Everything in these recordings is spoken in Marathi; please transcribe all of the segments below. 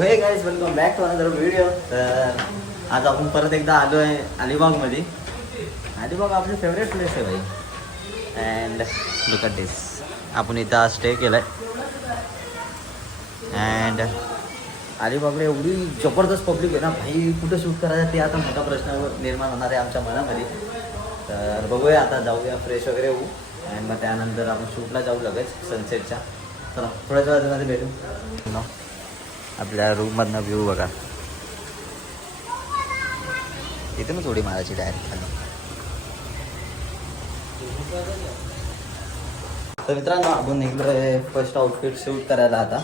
हे guys welcome back to another video. तर आज आपण परत एकदा आलो आहे अलिबागमध्ये. अलिबाग आपली फेवरेट प्लेस आहे भाई. अँड लुक ॲट दिस. आपण इथं आज स्टे केला आहे. अँड अलिबागला एवढी जबरदस्त पब्लिक आहे ना भाई, कुठं शूट करायचं ते आता मोठा प्रश्न निर्माण होणार आहे आमच्या मनामध्ये. तर बघूया, आता जाऊया, फ्रेश वगैरे होऊ अँड मग त्यानंतर आपण शूटला जाऊ लगेच सनसेटच्या. चला थोड्याच वेळामध्ये भेटू. आपल्या रूममधनं व्ह्यू बघा. इथूनच उडी मारायची डायरेक्ट खाली. तर मित्रांनो, आपण निघलो आहे फर्स्ट आउटफिट शूट करायला. आता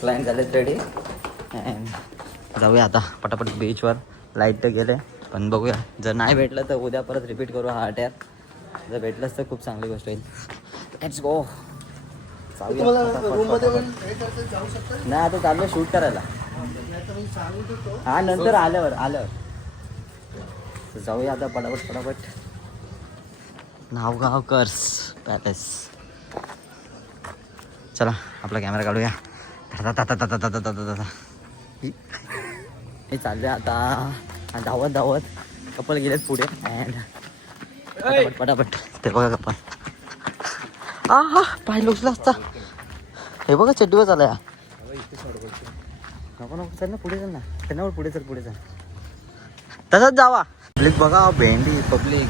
क्लायंट झालेत रेडी अँड जाऊया आता पटापट बीचवर. लाईट तर गेले, पण बघूया, जर नाही भेटलं तर उद्या परत रिपीट करू हा अटॅक. जर भेटलंच तर खूप चांगली गोष्ट होईल. Let's go. नाही आता चाललं शूट करायला. हा नंतर आल्यावर जाऊया आता पटापट. नावगावकर्स पॅलेस. चला आपला कॅमेरा काढूया. हे चालले आता धावत कपल गेलेत पुढे अँड पटापट ते बघा कपल. हा पाय लोचला असता. हे बघा चड्डीवर चालला. नको चल ना, पुढे चल ना. त्यांना पुढे चल. तसंच जावा. पब्लिक बघा, भेंडी पब्लिक.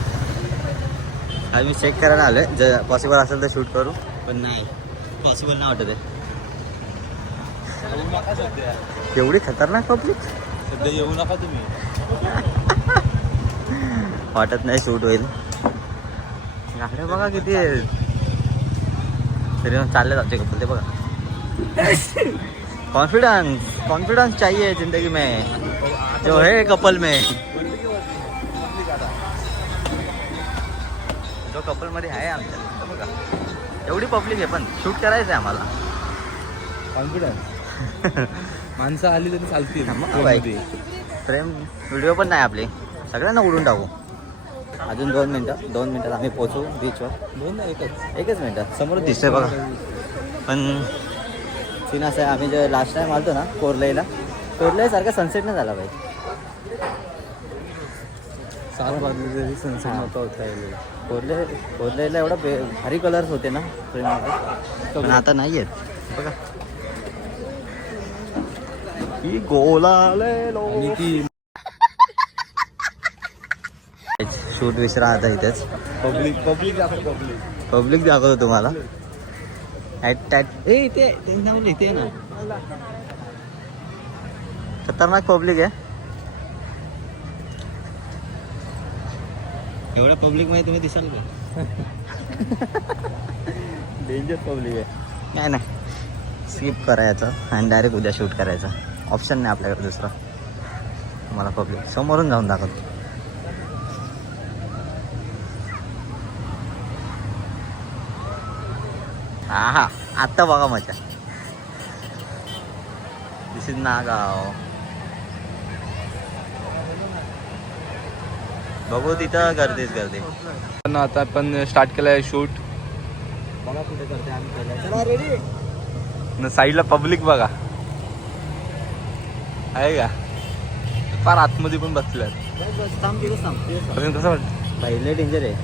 आज मी चेक करायला आलोय, जर पॉसिबल असेल तर शूट करू, पण नाही पॉसिबल नाही वाटत आहे. एवढी खतरनाक पब्लिक. सध्या येऊ नका तुम्ही. वाटत नाही शूट होईल. गाड्या बघा किती आहे. तरी चालले जाते कपल ते बघा. कॉन्फिडेंस चाहिए जिंदगी में, जो है कपल में. जो कपल मध्ये आहे आमच्या बघा. एवढी पब्लिक आहे पण शूट करायचं आहे आम्हाला. कॉन्फिडन्स. माणसं आली तरी चालतील. प्रेम व्हिडिओ पण नाही आपली. सगळ्यांना उडून टाकू. अजून 2 मिनटात आम्ही पोहोचू बीचवर. एकच मिनटात समोर दिसतंय बघा. पण सीन असं आहे, आम्ही जे लास्ट टाइम आलतो ना कोरलाईसारखा सनसेट नाही झाला पाहिजे. 7 वाजले तरी सनसेट नव्हता होता. कोरलाईला एवढा भारी कलर्स होते ना फ्रेममध्ये, पण आता नाही आहेत बघा. ही गोलालेलो. शूट विसरा आता इथेच. पब्लिक दाखवतो तुम्हाला. इथे ना खतरनाक पब्लिक आहे. एवढ्या पब्लिक मध्ये तुम्ही दिसाल का? डेंजर पब्लिक आहे. नाही स्किप करायचं आणि डायरेक्ट उद्या शूट करायचं. ऑप्शन नाही आपल्याकडे दुसरा. तुम्हाला पब्लिक समोरून जाऊन दाखवतो. हा आत्ता बघा मजा. दिस इज नागाव. बघू तिथं गर्दी. आता आपण स्टार्ट केलाय शूट. बघा कुठे करते आम्ही. चला रेडी. साईडला पब्लिक बघा आहे का. फार आतमध्ये पण बसल्यात. अजून कसं वाटतं? पहिले डेंजर आहे.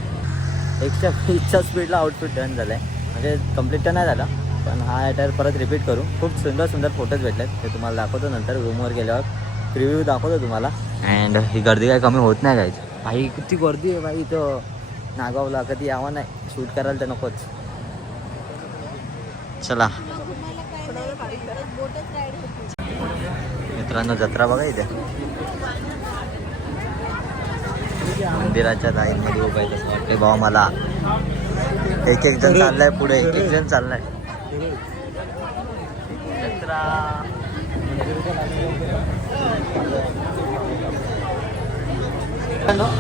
इच्छा स्पीडला आउटफिट डन झालाय. म्हणजे कम्प्लीट तर नाही झाला, पण हा अटॅर परत रिपीट करू. खूप सुंदर फोटोज भेटलेत, ते तुम्हाला दाखवतो नंतर. रूमवर गेल्यावर रिव्ह्यू दाखवतो तुम्हाला. अँड ही गर्दी काय कमी होत नाही गायची. भाई किती गर्दी आहे भाई इथं नागावला. कधी यावं नाही शूट करायला तर नकोच. चला मित्रांनो, जत्रा बघा इथे. मंदिराच्या लाईनमध्ये उभा आहे तसं वाटते भाऊ मला. एक जण चाललाय पुढे, एक जण चाललाय. जत्रा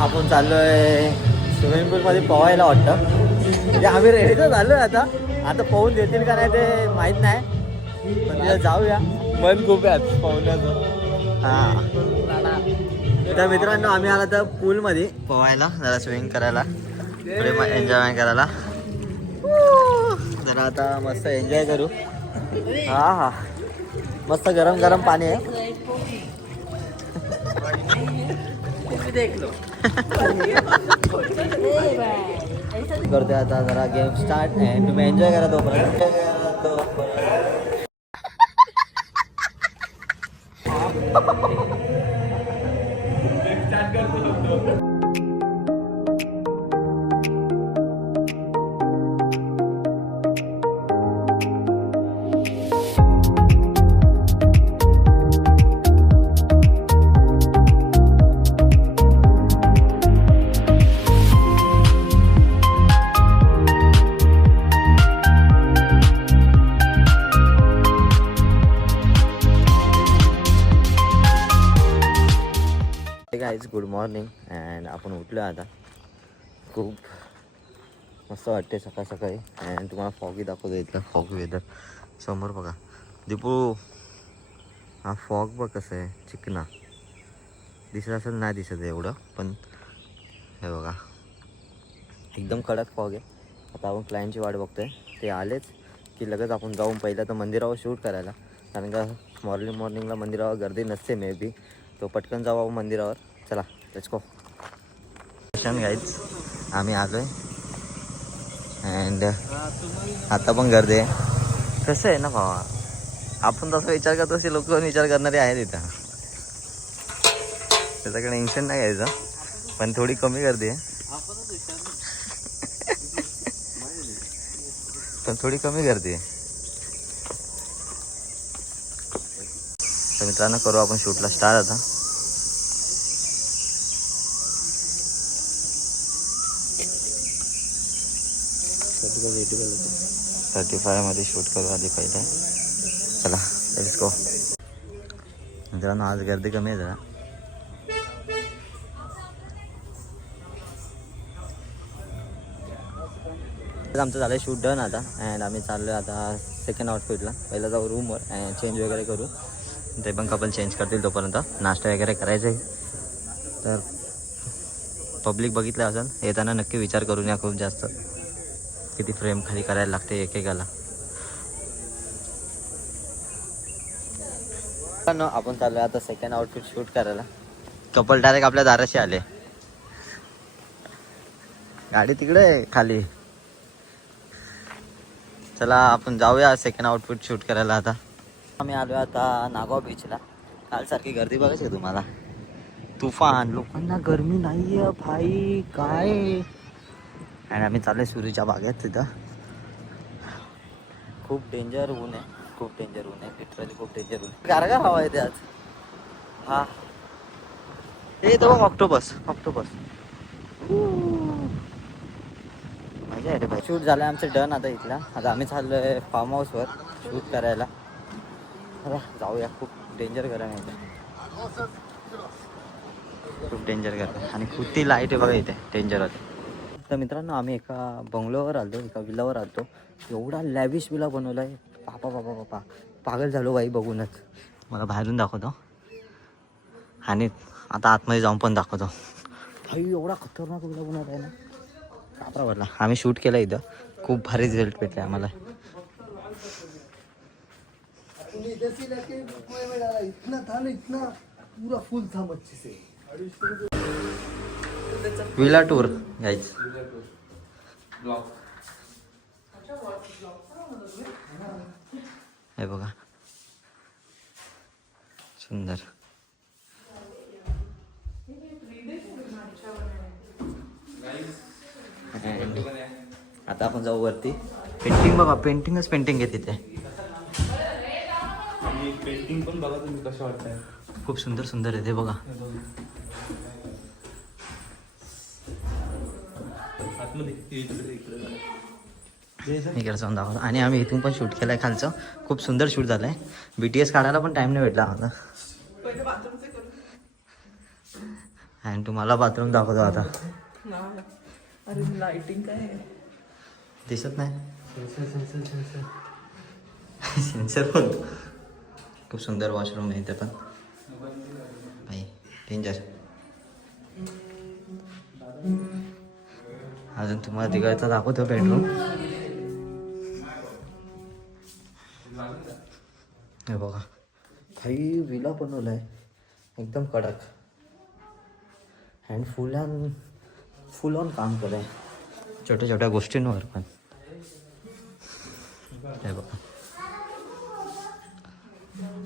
आपण चाललोय स्विमिंग पूल मध्ये पोहायला वाटतं. म्हणजे आम्ही रेडी तर झालोय. आता पोहून देतील का नाही ते माहित नाही, पण तिथं जाऊया. मन खूप आहे पोहण्याचं. तर मित्रांनो, आम्ही आला तर पूलमध्ये पोहायला, जरा स्विमिंग करायला, एन्जॉय करायला. जरा आता मस्त एन्जॉय करू. हा मस्त गरम गरम पाणी आहे. करतोय आता जरा गेम स्टार्ट अँड तुम्ही एन्जॉय करा तोपर्यंत. गाईज गुड मॉर्निंग अँड आपण उठलो आता. खूप मस्त वाटते सकाळ सकाळी अँड तुम्हाला फॉगी दाखवतो. इथलं फॉग वेदर समोर बघा. दीपू हा फॉग बघ कसं आहे, चिकना दिसत असेल, नाही दिसत आहे एवढं, पण हे बघा एकदम कडक फॉग आहे. आता आपण क्लायंटची वाट बघतोय, ते आलेच की लगेच आपण जाऊन पहिलं तर मंदिरावर शूट करायला, कारण का मॉर्निंगला मंदिरावर गर्दी नसते मे बी. तो पटकन जाऊ आपण मंदिरावर. चला लेट्स गो. गाईज आम्ही आलो आहे अँड आता पण गर्दी आहे. कसं आहे ना भावा, आपण तसं विचार करतो असे लोक विचार करणारे आहेत इथं, त्याच्याकडे टेन्शन नाही घ्यायचं, पण थोडी कमी गर्दी आहे. पण थोडी कमी गर्दी आहे. तर मित्रांनो करू आपण शूटला स्टार्ट आता. वेटिबल 35 मध्ये शूट करू आधी पहिले. चला लेट्स गो. मित्रांनो आज गर्दी कमी आहे जरा. आमचं झालं शूट डन आता अँड आम्ही चाललो आता सेकंड आउटफिटला. पहिला जाऊ रूमवर अँड चेंज वगैरे करू. ते पण कपल चेंज करतील तोपर्यंत नाश्ता वगैरे करायचं आहे. तर पब्लिक बघितलं असेल, येताना नक्की विचार करून या खूप जास्त किती फ्रेम खाली करायला लागते एकेकाला. आपण चाललो आता सेकंड आउटफिट शूट करायला. कपल डायरेक्ट आपल्या दाराशी आले. गाडी तिकडे आहे खाली. चला आपण जाऊया सेकंड आउटफिट शूट करायला. आता आम्ही आलो आता नागाव बीचला. कालसारखी गर्दी बघायची आहे तुम्हाला. तुफान, लोकांना गरमी नाही आहे भाई काय. आणि आम्ही चाललो सुरीच्या बागेत. तिथं खूप डेंजर ऊन आहे, खूप डेंजर ऊन आहे, लिटरली खूप डेंजर ऊन आहे. गारगार हवा आहे ते आज. हा हे तो ऑक्टोबस मजा आहे रे भाई. शूट झालं आमचं डन आता इथला. आता आम्ही चाललोय फार्म हाऊसवर शूट करायला. जाऊया. खूप डेंजर गरम आहे, खूप डेंजर गरम आणि किती लाईट आहे बघा इथे, डेंजर होते. तर मित्रांनो आम्ही एका बंगलोवर आलो, एका विलावर आलो. एवढा लॅविश विला बनवला आहे, बापा पागल झालो बाई बघूनच. मला बाहेरून दाखवतो आणि आता आतमध्ये जाऊन पण दाखवतो. भाई एवढा खतरनाक विला बनवला आहे ना, कापरावरला. आम्ही शूट केलं इथं, खूप भारी रिझल्ट भेटले आम्हाला. Villa tour guys. हे बघा सुंदर. आता आपण जाऊ वरती. पेंटिंग बघा, पेंटिंगच पेंटिंग आहे तिथे. पेंटिंग पण बघा तुम्ही कसं वाटतंय. खूप सुंदर सुंदर आहे ते बघा. इकडे जाऊन दाखवतो. आणि आम्ही इथून पण शूट केलंय खालचं. खूप सुंदर शूट झालंय. BTS काढायला पण टाइम नाही भेटला आम्हाला. आणि तुम्हाला बाथरूम दाखवतो आता. लाइटिंग काय दिसत नाही. सेन्सर पण. खूप सुंदर वॉशरूम आहे इथे पण भाई, डेंजर. अजून तुम्हाला तिकडचा दाखवतो बेडरूम. हे बघा भाई विला बनवला आहे एकदम कडक अँड फुल ऑन काम करत आहे छोट्या छोट्या गोष्टींवर पण. हे बघा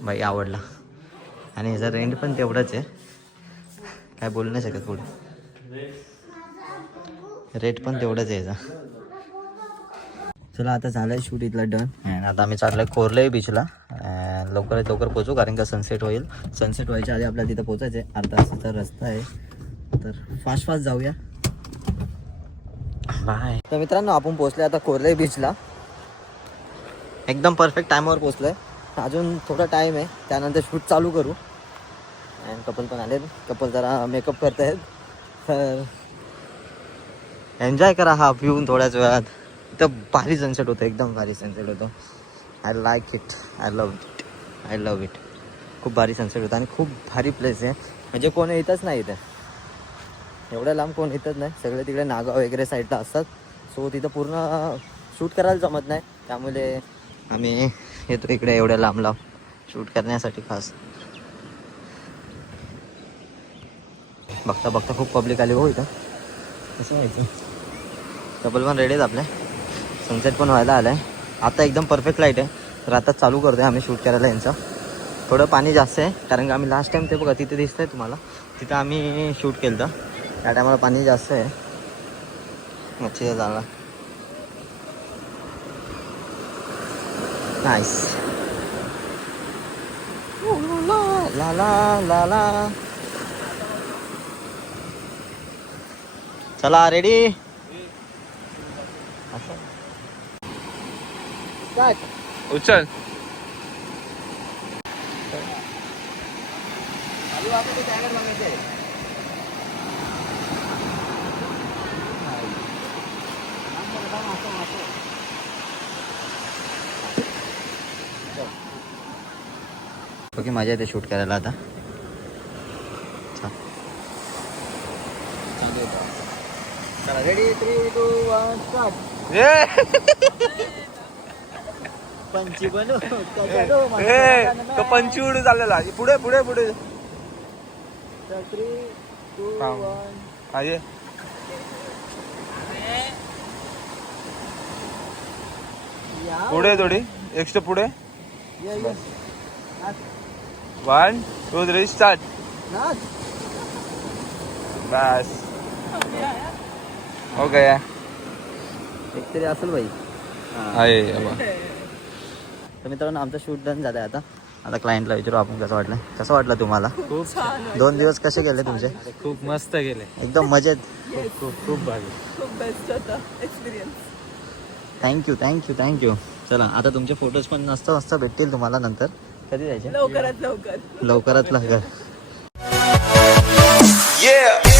भाई आवडला आणि ह्याचा रेंट पण तेवढाच आहे, काय बोलू नाही शकत पुढे. रेट पण तेवढंच आहे याचा. चला आता झालं आहे शूट इथलं डन. अँड आता आम्ही चाललो आहे कोरले बीचला. लवकरात लवकर पोचू कारण का सनसेट होईल. सनसेट व्हायच्या आधी आपल्याला तिथं पोचायचं आहे. अर्धा तासाचा रस्ता आहे तर फास्ट जाऊया. बाय. तर मित्रांनो आपण पोचले आता कोरले बीचला. एकदम परफेक्ट टायमावर पोचलो आहे. अजून थोडा टाईम आहे त्यानंतर शूट चालू करू. अँड कपल पण आले. कपल जरा मेकअप करत आहेत तर एन्जॉय करा हा व्ह्यू थोड्याच वेळात. इथं भारी सनसेट होतं, एकदम भारी सनसेट होतं. I like it, I love it. खूप भारी सनसेट होतं आणि खूप भारी प्लेस आहे. म्हणजे कोण येतच नाही इथं, एवढ्या लांब कोण येतच नाही. सगळे तिकडे नागाव वगैरे साईडला असतात. सो तिथं पूर्ण शूट करायला जमत नाही. त्यामुळे आम्ही येतो इकडे एवढ्या लांब शूट करण्यासाठी खास. बघता बघता खूप पब्लिक आली हो इथं. कसं व्हायचं. कपल पण रेडी आहेत आपले. सनसेट पण व्हायला आलं आहे. आता एकदम परफेक्ट लाईट आहे तर आता चालू करतो आहे आम्ही शूट करायला यांचं. थोडं पाणी जास्त आहे कारण का आम्ही लास्ट टाईम ते बघा तिथे दिसतं आहे तुम्हाला, तिथं आम्ही शूट केलं तर त्या टायमाला पाणी जास्त आहे. मच्छीचा झाला नाईस. ला ला ला ला. चला रेडी. उचल. ओके मजा येते शूट करायला आता. चला रेडी 3, 2, 1 स्टार्ट. पंची बनव तो पंची उडू चाललेला. पुढे पुढे पुढे 3, 2, 1. आहे पुढे थोडी एक्स्ट्रा पुढे. 1, 2, 3 स्टार्ट. बस हो गया. एक तरी असेल भाई. आहे. तर मित्रांनो आमचं शूट डन झालं आहे. आता क्लायंटला विचारू आपण कसं वाटलं तुम्हाला. खूप छान. 2 दिवस कसे गेले तुमचे. खूप मस्त गेले. एकदम मजेत. खूप भारी. खूप बेस्ट होता एक्सपिरियन्स. थँक्यू. चला आता तुमचे फोटोज पण मस्त भेटतील तुम्हाला नंतर. कधी जायचे. लवकरात लवकर. लवकरात लवकर. Yeah.